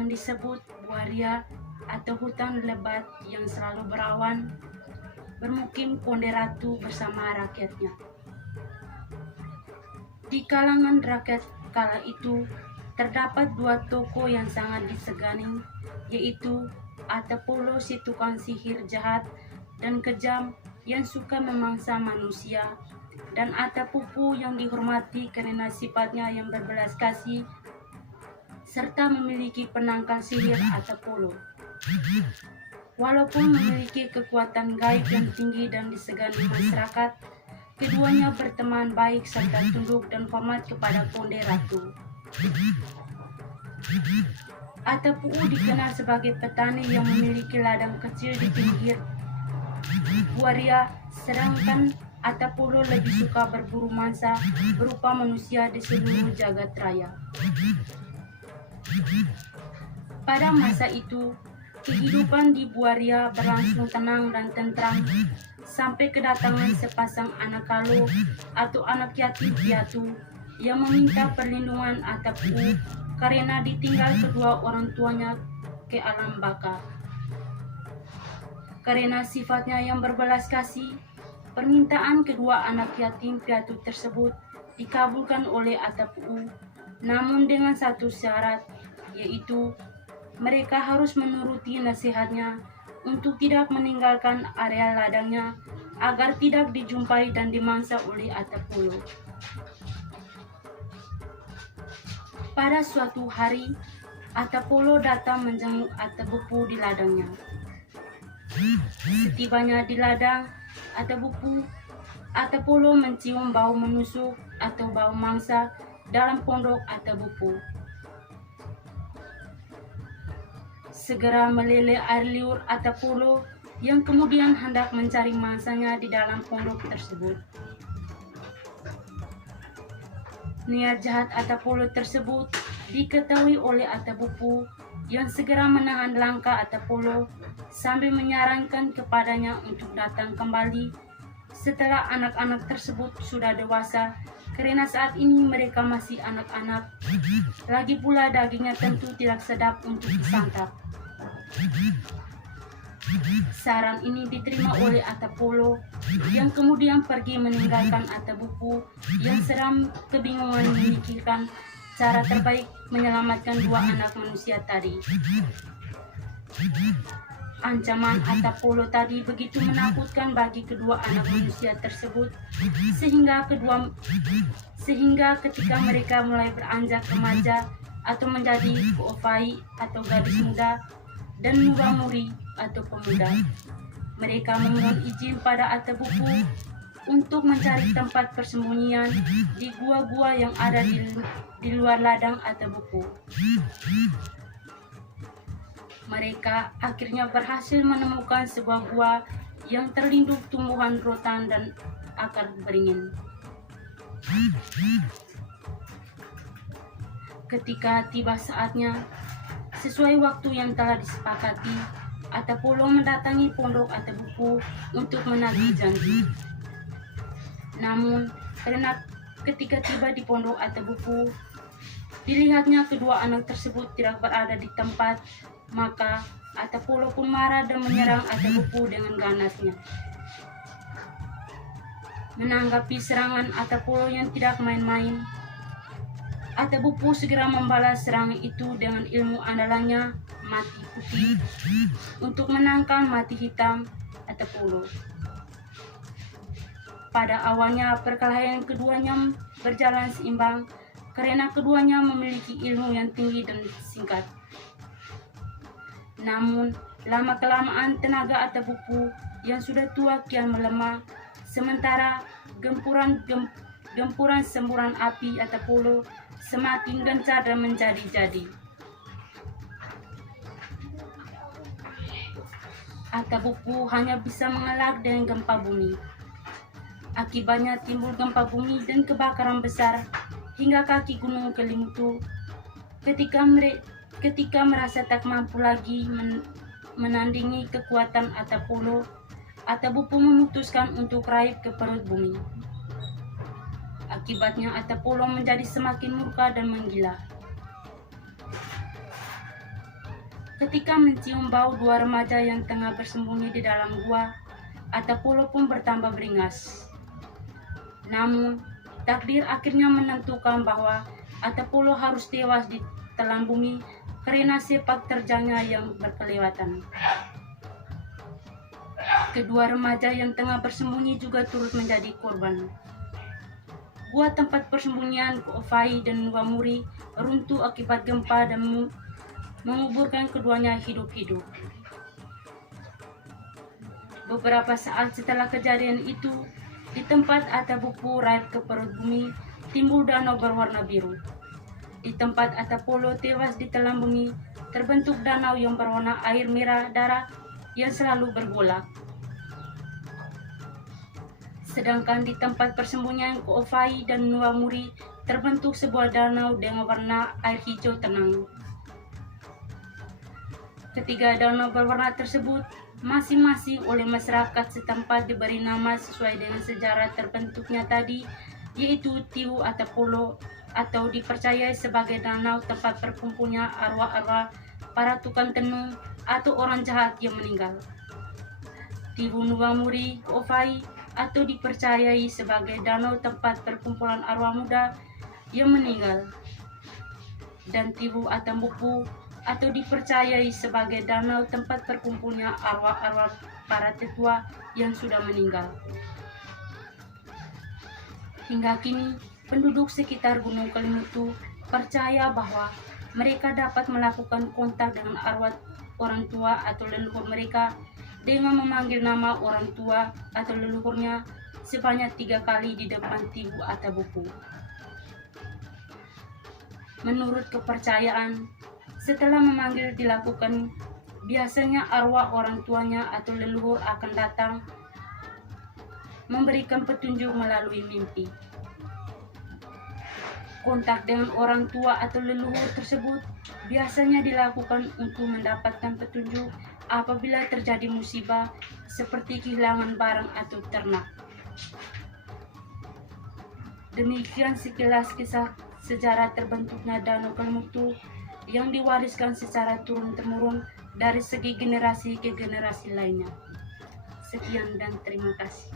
yang disebut Buaria atau hutan lebat yang selalu berawan, bermukim Konde Ratu bersama rakyatnya. Di kalangan rakyat kala itu terdapat dua tokoh yang sangat disegani, yaitu Atapolo si tukang sihir jahat dan kejam yang suka memangsa manusia, dan Atapupu yang dihormati karena sifatnya yang berbelas kasih serta memiliki penangkal sihir Atapolo. Walaupun memiliki kekuatan gaib yang tinggi dan disegani masyarakat, keduanya berteman baik serta tunduk dan hormat kepada Konde Ratu. Atapuu dikenal sebagai petani yang memiliki ladang kecil di pinggir Buaria, sedangkan Atapolo lebih suka berburu mangsa berupa manusia di seluruh jagat raya. Pada masa itu, kehidupan di Buaria berlangsung tenang dan tentram sampai kedatangan sepasang anak kalo atau anak yatim piatu yang meminta perlindungan Atapuu karena ditinggal kedua orang tuanya ke alam baka. Karena sifatnya yang berbelas kasih, permintaan kedua anak yatim piatu tersebut dikabulkan oleh Atapuu, namun dengan satu syarat, yaitu mereka harus menuruti nasihatnya untuk tidak meninggalkan area ladangnya agar tidak dijumpai dan dimangsa oleh Atapolo. Pada suatu hari, Atapolo datang menjenguk Atapupu di ladangnya. Setibanya di ladang Atapolo mencium bau menusuk atau bau mangsa dalam pondok Atapupu. Segera meleleh air liur Atapolo yang kemudian hendak mencari mangsanya di dalam pondok tersebut. Niat jahat Atapolo tersebut diketahui oleh Atapupu yang segera menahan langkah Atapolo sambil menyarankan kepadanya untuk datang kembali setelah anak-anak tersebut sudah dewasa, karena saat ini mereka masih anak-anak. Lagi pula dagingnya tentu tidak sedap untuk disantap. Saran ini diterima oleh Atapolo yang kemudian pergi meninggalkan Atapupu yang sedang kebingungan memikirkan cara terbaik menyelamatkan dua anak manusia tadi. Ancaman Atapolo tadi begitu menakutkan bagi kedua anak manusia tersebut sehingga ketika mereka mulai beranjak remaja atau menjadi kuofai atau gadis muda dan muda-mudi atau pemuda, mereka memohon izin pada Atapupu untuk mencari tempat persembunyian di gua-gua yang ada di luar ladang Atapupu. Mereka akhirnya berhasil menemukan sebuah gua yang terlindung tumbuhan rotan dan akar beringin. Ketika tiba saatnya, sesuai waktu yang telah disepakati, Atapolo mendatangi pondok Atapupu untuk menagih janji. Namun, karena ketika tiba di pondok Atapupu, dilihatnya kedua anak tersebut tidak berada di tempat, maka Atapolo pun marah dan menyerang Atapupu dengan ganasnya. Menanggapi serangan Atapolo yang tidak main-main, Atapupu segera membalas serangan itu dengan ilmu andalannya, mati putih, untuk menangkal mati hitam Atapolo. Pada awalnya perkelahian keduanya berjalan seimbang karena keduanya memiliki ilmu yang tinggi dan singkat. Namun, lama-kelamaan tenaga Atapupu yang sudah tua kian melemah, sementara gempuran semburan api Atapolo semakin gencar dan menjadi-jadi. Atapupu hanya bisa mengelak dengan gempa bumi. Akibatnya timbul gempa bumi dan kebakaran besar hingga kaki gunung Kelimutu. Ketika merasa tak mampu lagi menandingi kekuatan Atapolo, Atapupu memutuskan untuk raib ke perut bumi. Akibatnya Atapolo menjadi semakin murka dan menggila. Ketika mencium bau dua remaja yang tengah bersembunyi di dalam gua, Atapolo pun bertambah beringas. Namun, takdir akhirnya menentukan bahwa Atapolo harus tewas di telan bumi karena sepak terjangnya yang berkelewatan. Kedua remaja yang tengah bersembunyi juga turut menjadi korban. Gua tempat persembunyian Ko'ofai dan Nuwamuri runtuh akibat gempa dan menguburkan keduanya hidup-hidup. Beberapa saat setelah kejadian itu, di tempat Atabupu raib ke perut bumi, timbul danau berwarna biru. Di tempat Atapolo tewas di telan bumi, terbentuk danau yang berwarna air merah darah yang selalu bergolak. Sedangkan di tempat persembunyian Ko'ofai dan Nuwamuri terbentuk sebuah danau dengan warna air hijau tenang. Ketiga danau berwarna tersebut masing-masing oleh masyarakat setempat diberi nama sesuai dengan sejarah terbentuknya tadi, yaitu Tiu Atapolo, atau dipercayai sebagai danau tempat berkumpulnya arwah-arwah para tukang tenung atau orang jahat yang meninggal. Tiu Nuwamuri Ko'ofai atau dipercayai sebagai danau tempat perkumpulan arwah muda yang meninggal. Dan Tiu Atambupu atau dipercayai sebagai danau tempat berkumpulnya arwah-arwah para tetua yang sudah meninggal. Hingga kini, penduduk sekitar Gunung Kelimutu percaya bahwa mereka dapat melakukan kontak dengan arwah orang tua atau leluhur mereka dengan memanggil nama orang tua atau leluhurnya sebanyak 3 kali di depan Tiu Atabupu. Menurut kepercayaan, setelah memanggil dilakukan, biasanya arwah orang tuanya atau leluhur akan datang memberikan petunjuk melalui mimpi. Kontak dengan orang tua atau leluhur tersebut biasanya dilakukan untuk mendapatkan petunjuk apabila terjadi musibah seperti kehilangan barang atau ternak. Demikian sekilas kisah sejarah terbentuknya Danau Kelimutu yang diwariskan secara turun-temurun dari segi generasi ke generasi lainnya. Sekian dan terima kasih.